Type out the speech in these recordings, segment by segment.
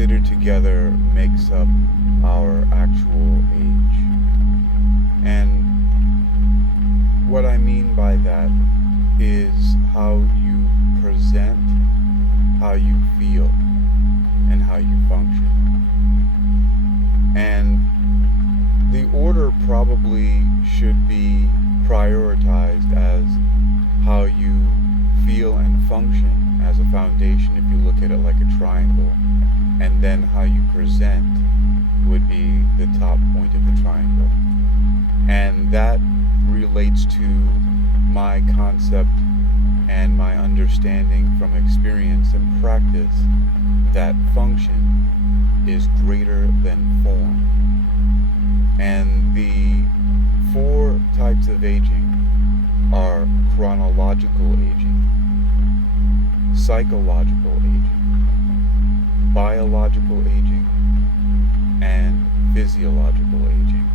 considered together makes up our actual age. And what I mean by that is how you present, how you feel, and how you function. And the order probably should be prioritized as how you feel and function as a foundation if you look at it like a triangle, and then how you present would be the top point of the triangle. And that relates to my concept and my understanding from experience and practice that function is greater than form. And the 4 types of aging are chronological aging, psychological aging, biological aging, and physiological aging.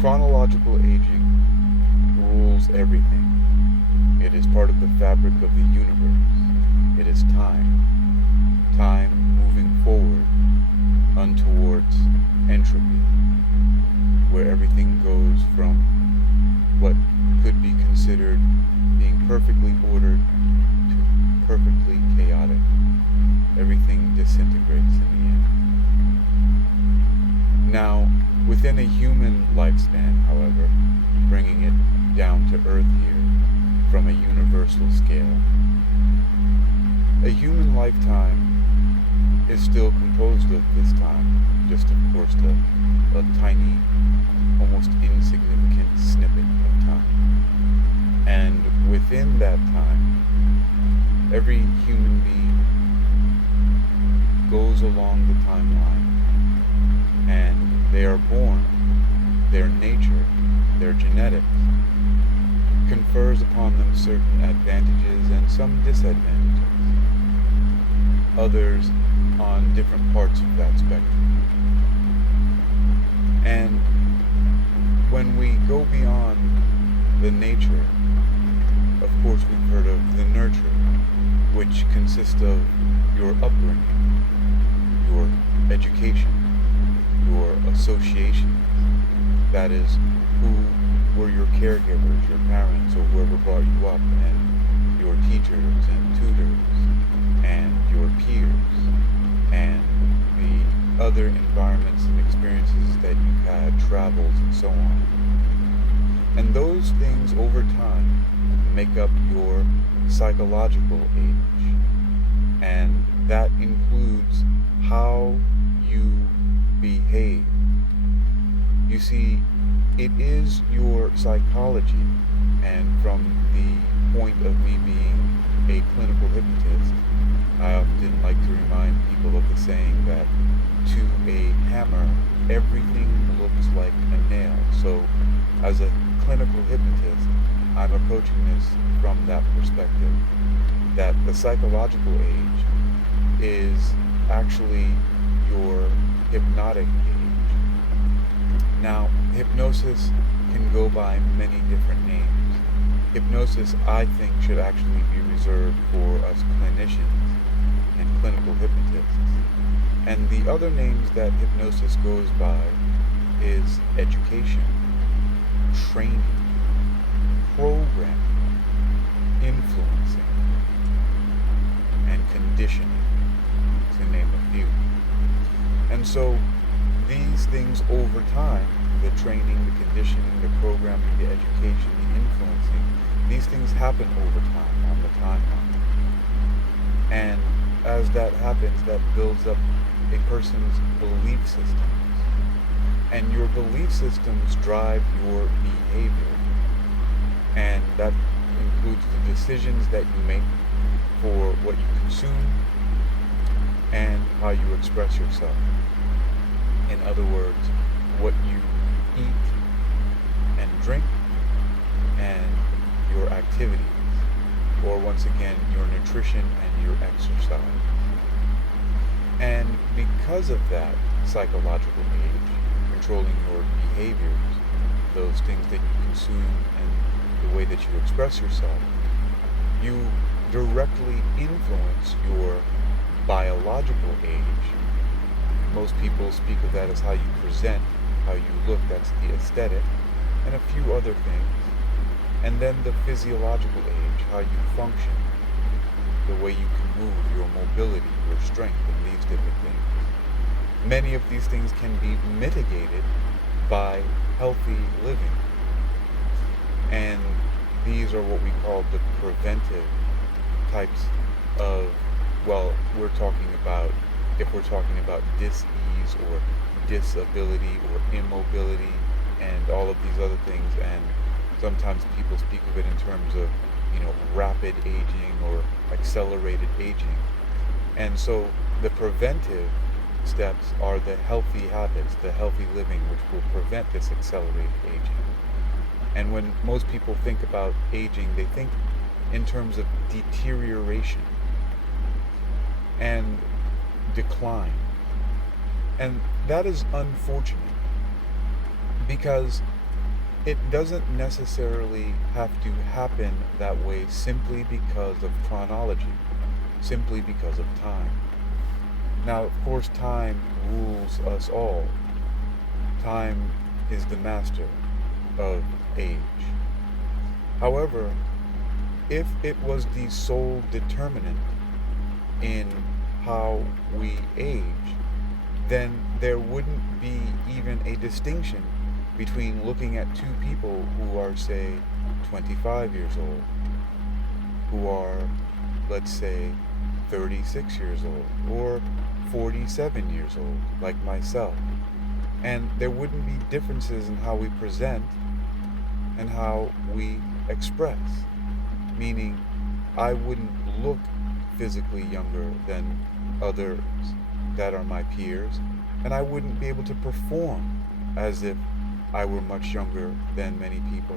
Chronological aging rules everything. It is part of the fabric of the universe. It is time. Time moving forward untowards entropy, where everything goes from what could be considered being perfectly ordered to perfectly chaotic. Everything disintegrates in the end. Now, within a human lifespan, however, bringing it down to earth here from a universal scale, a human lifetime is still composed of this time, just of course a tiny, almost insignificant snippet of time. And within that time, every human being goes along the timeline, and they are born. Their nature, their genetics, confers upon them certain advantages and some disadvantages, others on different parts of that spectrum. And when we go beyond the nature, of course we've heard of the nurture, which consists of your upbringing, your education, your association, that is, who were your caregivers, your parents, or whoever brought you up, and your teachers and tutors, and your peers, and the other environments and experiences that you've had, travels, and so on. And those things over time make up your psychological age. And that includes how you behave. You see, it is your psychology, and from the point of me being a clinical hypnotist, I often like to remind people of the saying that to a hammer, everything looks like a nail. So, as a clinical hypnotist, I'm approaching this from that perspective, that the psychological age is actually your hypnotic age. Now, hypnosis can go by many different names. Hypnosis, I think, should actually be reserved for us clinicians and clinical hypnotists. And the other names that hypnosis goes by is education, training, programming, influencing, and conditioning, to name a few. And so these things over time, the training, the conditioning, the programming, the education, the influencing, these things happen over time on the timeline. And as that happens, that builds up a person's belief systems. And your belief systems drive your behavior. And that includes the decisions that you make for what you consume and how you express yourself. In other words, what you eat and drink and your activities, or once again, your nutrition and your exercise. And because of that psychological age, controlling your behaviors, those things that you consume and the way that you express yourself, you directly influence your biological age, most people speak of that as how you present, how you look, that's the aesthetic, and a few other things. And then the physiological age, how you function, the way you can move, your mobility, your strength, and these different things. Many of these things can be mitigated by healthy living. And these are what we call the preventive types of, well, if we're talking about dis-ease or disability or immobility and all of these other things, and sometimes people speak of it in terms of, rapid aging or accelerated aging. And so the preventive steps are the healthy habits, the healthy living, which will prevent this accelerated aging. And when most people think about aging, they think in terms of deterioration and decline. And that is unfortunate because it doesn't necessarily have to happen that way simply because of chronology, simply because of time. Now, of course, time rules us all. Time is the master of age. However, if it was the sole determinant in how we age, then there wouldn't be even a distinction between looking at two people who are, say, 25 years old, who are, let's say, 36 years old, or 47 years old, like myself. And there wouldn't be differences in how we present and how we express, meaning I wouldn't look physically younger than others that are my peers, and I wouldn't be able to perform as if I were much younger than many people.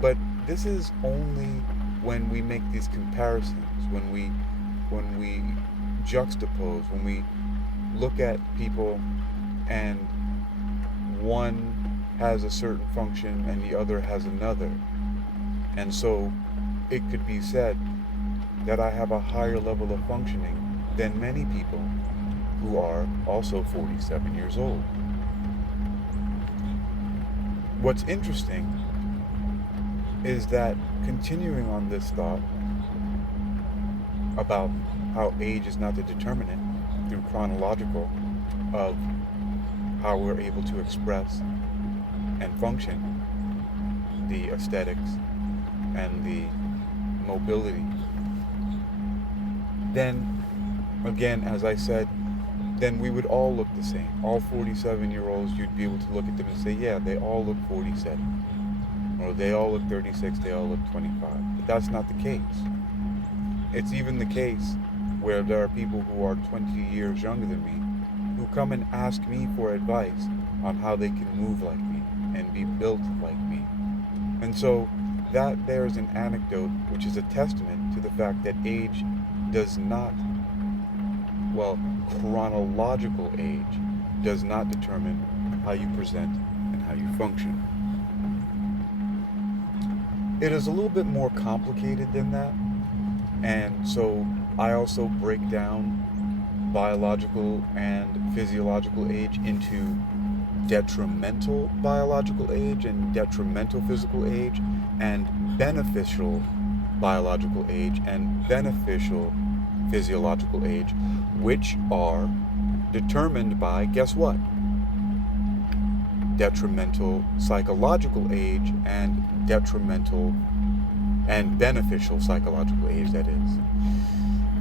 But this is only when we make these comparisons, when we juxtapose, when we look at people and one has a certain function and the other has another. And so it could be said that I have a higher level of functioning than many people who are also 47 years old. What's interesting is that, continuing on this thought about how age is not the determinant through chronological of how we're able to express and function, the aesthetics and the mobility, then again, as I said, then we would all look the same. All 47-year-olds, you'd be able to look at them and say, yeah, they all look 47. Or they all look 36, they all look 25. But that's not the case. It's even the case where there are people who are 20 years younger than me who come and ask me for advice on how they can move like me and be built like me. And so that there's an anecdote which is a testament to the fact that age does not, chronological age does not determine how you present and how you function. It is a little bit more complicated than that, and so I also break down biological and physiological age into detrimental biological age and detrimental physical age, and beneficial biological age and beneficial physiological age, which are determined by, guess what? Detrimental psychological age and detrimental and beneficial psychological age, that is.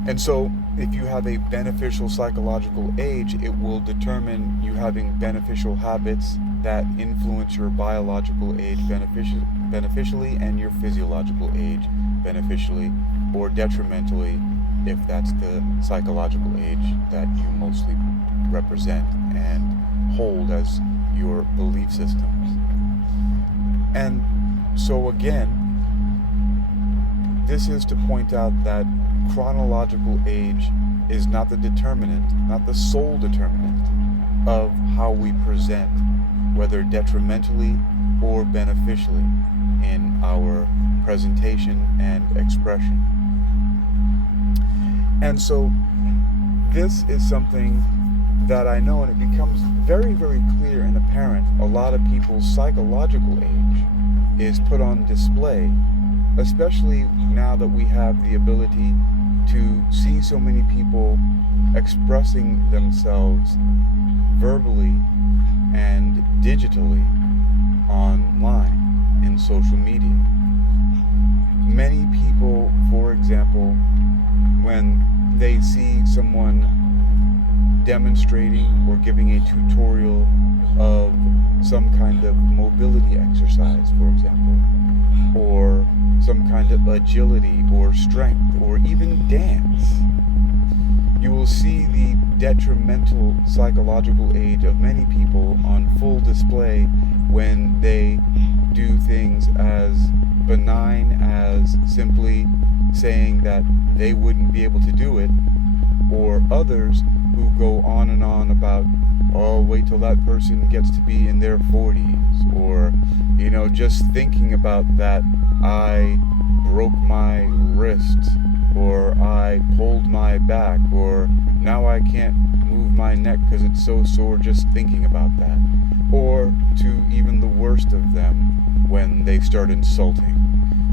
And so if you have a beneficial psychological age, it will determine you having beneficial habits that influence your biological age beneficially and your physiological age beneficially or detrimentally, if that's the psychological age that you mostly represent and hold as your belief systems. And so again, this is to point out that chronological age is not the determinant, not the sole determinant of how we present, whether detrimentally or beneficially in our presentation and expression. And so this is something that I know, and it becomes very, very clear and apparent. A lot of people's psychological age is put on display, especially now that we have the ability to see so many people expressing themselves verbally and digitally online in social media. Many people, for example, when they see someone demonstrating or giving a tutorial of some kind of mobility exercise, for example, or some kind of agility or strength or even dance, you will see the detrimental psychological age of many people on full display when they do things as benign as simply saying that they wouldn't be able to do it, or others who go on and on about, oh, wait till that person gets to be in their 40s, or, just thinking about that, I broke my wrist, or I pulled my back, or now I can't move my neck because it's so sore just thinking about that. Or to even the worst of them when they start insulting.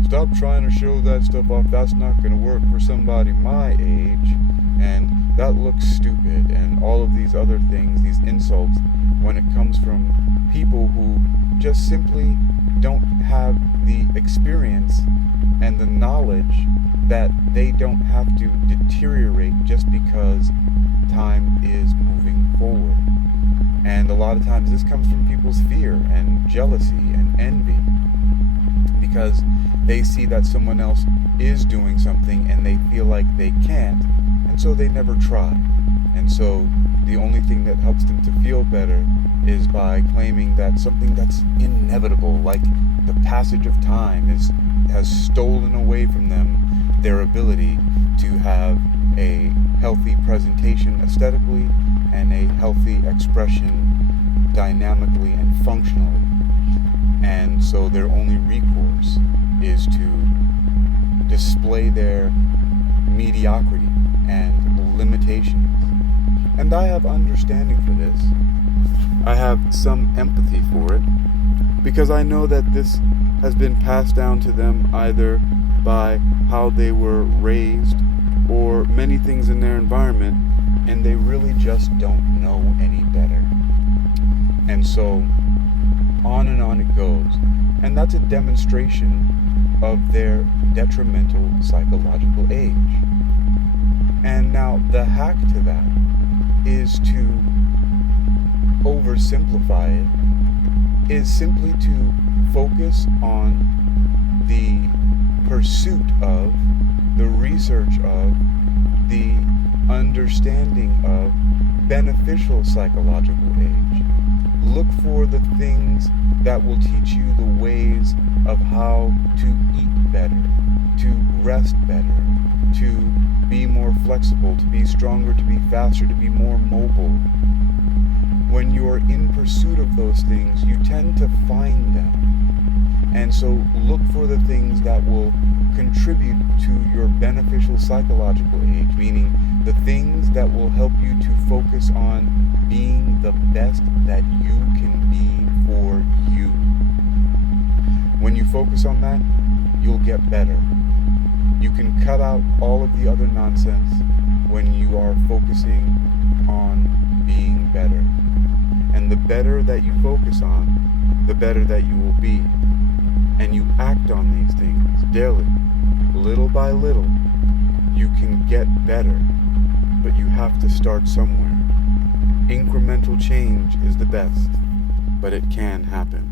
Stop trying to show that stuff off, that's not going to work for somebody my age, and that looks stupid, and all of these other things, these insults, when it comes from people who just simply don't have the experience and the knowledge that they don't have to deteriorate just because time is moving forward. And a lot of times this comes from people's fear and jealousy and envy, because they see that someone else is doing something and they feel like they can't, and so they never try. And so the only thing that helps them to feel better is by claiming that something that's inevitable, like the passage of time, has stolen away from them their ability to have a healthy presentation aesthetically and a healthy expression dynamically and functionally. And so their only recourse is to display their mediocrity and limitations. And I have understanding for this. I have some empathy for it, because I know that this has been passed down to them either by how they were raised or many things in their environment, and they really just don't know any better. And so on and on it goes. And that's a demonstration of their detrimental psychological age. And now the hack to that is to oversimplify it, is simply to focus on the pursuit of, the research of, the understanding of beneficial psychological age. Look for the things that will teach you the ways of how to eat better, to rest better, to be more flexible, to be stronger, to be faster, to be more mobile. When you're in pursuit of those things, you tend to find them. And so look for the things that will contribute to your beneficial psychological age, meaning the things that will help you to focus on being the best that you can be for you. When you focus on that, you'll get better. You can cut out all of the other nonsense when you are focusing on being better. And the better that you focus on, the better that you will be. And you act on these things daily, little by little. You can get better, but you have to start somewhere. Incremental change is the best, but it can happen.